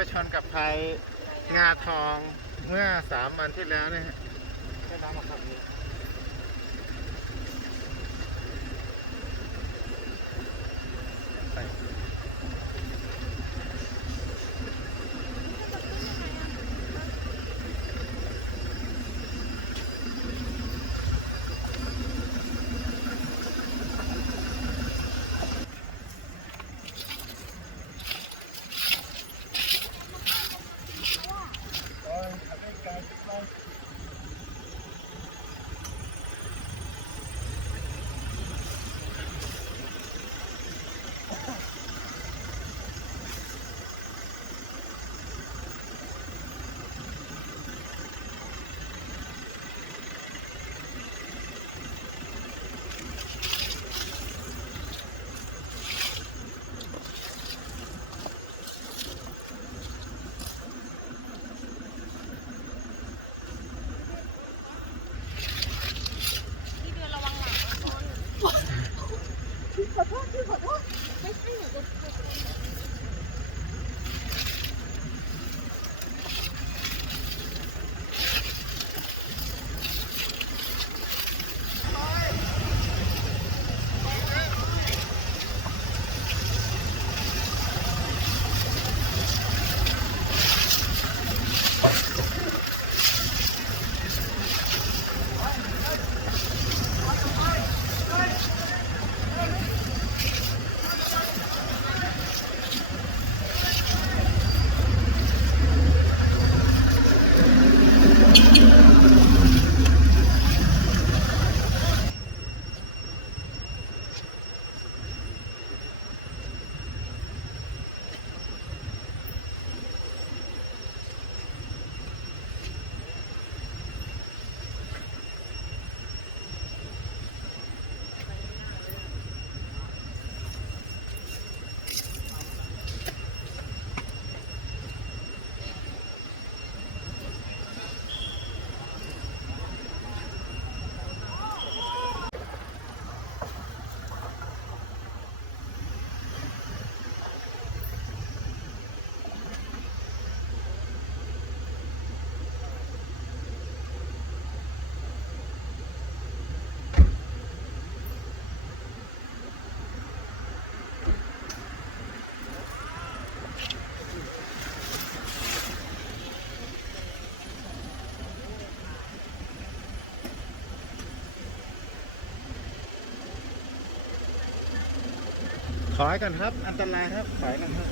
ไปชนกับไทยงาทองเมื่อสามวันที่แล้วนะฮะได้น้ำมาขับนี้ไป พี่เดือนระวังหลังนะคนขอ โทษพี่ขอโทษไม่ใช่หนูจะ ถอยกันครับ อันตรายครับถอยกันครับ